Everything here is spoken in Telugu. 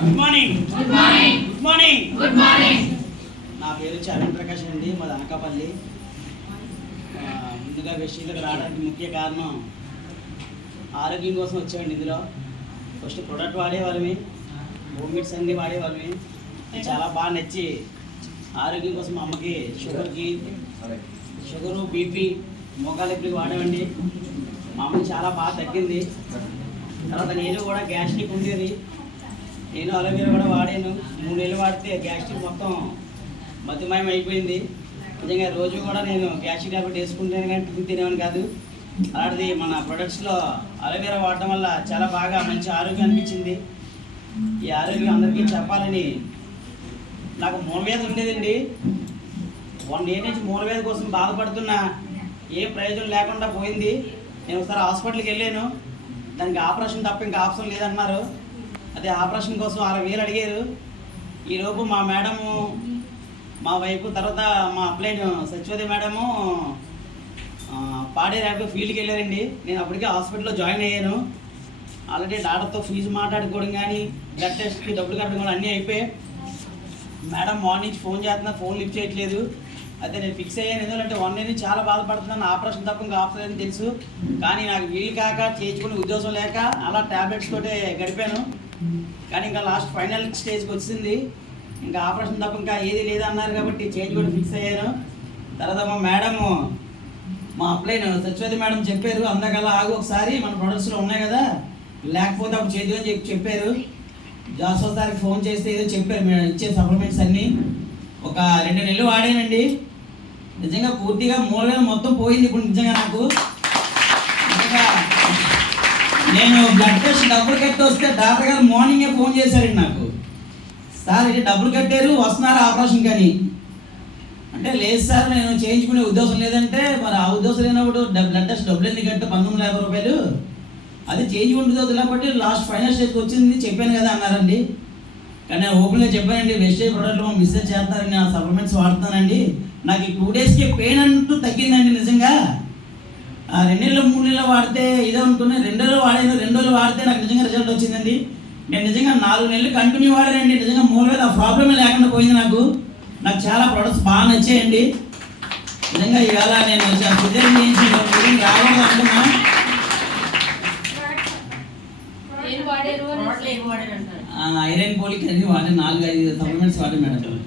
Good morning. Good morning. Good morning. Good morning. నా పేరు చరణ్ ప్రకాష్ అండి, మాది అనకాపల్లి. ముందుగా వెస్టీలకు రావడానికి ముఖ్య కారణం ఆరోగ్యం కోసం వచ్చామండి. ఇందులో ఫస్ట్ ప్రొడక్ట్ వాడేవాళ్ళమి, హోమ్ మేడ్స్ అన్నీ వాడేవాళ్ళమి. చాలా బాగా నచ్చి ఆరోగ్యం కోసం మా అమ్మకి షుగరు, బీపీ, మోకాలు ఎప్పుడు వాడేవండి. మా అమ్మకి చాలా బాగా తగ్గింది. తర్వాత నేను కూడా గ్యాస్ట్రిక్ ఉండేది, నేను అలోవేరా కూడా వాడాను. 3 నెలలు వాడితే గ్యాస్ట్రిక్ మొత్తం మతిమయం అయిపోయింది. నిజంగా రోజు కూడా నేను గ్యాస్ట్రిక్ టాబ్లెట్ వేసుకుంటాను కానీ టిఫిన్ తినేవాని కాదు. అలాంటిది మన ప్రొడక్ట్స్లో అలోవేరా వాడటం వల్ల చాలా బాగా మంచి ఆరోగ్యం అనిపించింది. ఈ ఆరోగ్యం అందరికీ చెప్పాలని నాకు మూలవేద ఉండేదండి. 1 year నుంచి మూలవేద కోసం బాధపడుతున్నా ఏ ప్రయోజనం లేకుండా పోయింది. నేను ఒకసారి హాస్పిటల్కి వెళ్ళాను, దానికి ఆపరేషన్ తప్ప ఇంకా ఆప్షన్ లేదన్నారు. అదే ఆపరేషన్ కోసం 60,000 అడిగారు. ఈలోపు మా మేడము, మా వైపు, తర్వాత మా అప్లైన్ సత్యవతి మేడము పాడేరు ఫీల్డ్కి వెళ్ళారండి. నేను అప్పటికే హాస్పిటల్లో జాయిన్ అయ్యాను. ఆల్రెడీ డాక్టర్తో ఫీజు మాట్లాడుకోవడం కానీ, బ్లడ్ టెస్ట్కి డబ్బులు కట్టడం కూడా అన్నీ అయిపోయాయి. మేడం మార్నింగ్ నుంచి ఫోన్ చేస్తున్నా, ఫోన్ లిఫ్ట్ చేయట్లేదు. అయితే నేను ఫిక్స్ అయ్యాను, ఎందుకంటే 1 year నుంచి చాలా బాధపడుతున్నాను. ఆపరేషన్ తప్ప ఇంకా ఆప్షన్ లేదని తెలుసు, కానీ నాకు వీలు కాక చేయించుకునే ఉద్దేశం లేక అలా ట్యాబ్లెట్స్ తోటే గడిపాను. కానీ ఇంకా లాస్ట్ ఫైనల్ స్టేజ్కి వచ్చింది, ఇంకా ఆపరేషన్ తప్ప ఇంకా ఏది లేదన్నారు కాబట్టి చేంజ్ కూడా ఫిక్స్ అయ్యాను. తర్వాత మా మేడము, మా అప్లైన్ సత్యవతి మేడం చెప్పారు, అందకల్లా ఆగు ఒకసారి, మన ప్రొడక్ట్స్లో ఉన్నాయి కదా, లేకపోతే అప్పుడు చేద్దు అని చెప్పారు. జాస్వా సార్కి ఫోన్ చేస్తే ఏదో చెప్పారు, మేము ఇచ్చే సప్లిమెంట్స్ అన్నీ. ఒక 2 నెలలు వాడానండి. నిజంగా పూర్తిగా మూలవేద మొత్తం పోయింది. ఇప్పుడు నిజంగా నాకు నిజంగా నేను బ్లడ్ టెస్ట్ డబ్బులు కట్టి వస్తే డాక్టర్ గారు మార్నింగే ఫోన్ చేశారండి నాకు, సార్ ఇది డబ్బులు కట్టారు, వస్తున్నారు ఆపరేషన్ కానీ. అంటే లేదు సార్, నేను చేయించుకునే ఉద్దేశం లేదంటే, మరి ఆ ఉద్దేశం లేనప్పుడు బ్లడ్ టెస్ట్ డబ్బులు ఎందుకు కట్టే 1950 రూపాయలు, అది చేయించుకుంటుంది వదిలేబట్టి లాస్ట్ ఫైనల్ స్టేజ్కి వచ్చింది, చెప్పాను కదా అన్నారండి. కానీ నేను ఓపెన్గా చెప్పానండి, వెస్టేజ్ ప్రోడక్ట్లో మిస్సేజ్ చేస్తారని ఆ సప్లిమెంట్స్ వాడుతానండి. నాకు ఈ 2 daysకి పెయిన్ అంటూ తగ్గిందండి. నిజంగా 2 నెలలు 3 నెలలు వాడితే ఇదే అనుకున్నాను, 2 రోజులు వాడాను. 2 రోజులు వాడితే నాకు నిజంగా రిజల్ట్ వచ్చిందండి. నేను నిజంగా 4 నెలలు కంటిన్యూ వాడానండి. నిజంగా మూలవేద ఆ ప్రాబ్లమే లేకుండా పోయింది నాకు. నాకు చాలా ప్రొడక్ట్స్ బాగా నచ్చాయండి. నిజంగా ఇవాళ నేను సిద్ధం చేయించి రావడం అనుకున్నా. ఐరన్ పోలిక్ అన్ని వాడే 4-5 సప్లిమెంట్స్ వాడే మేడం.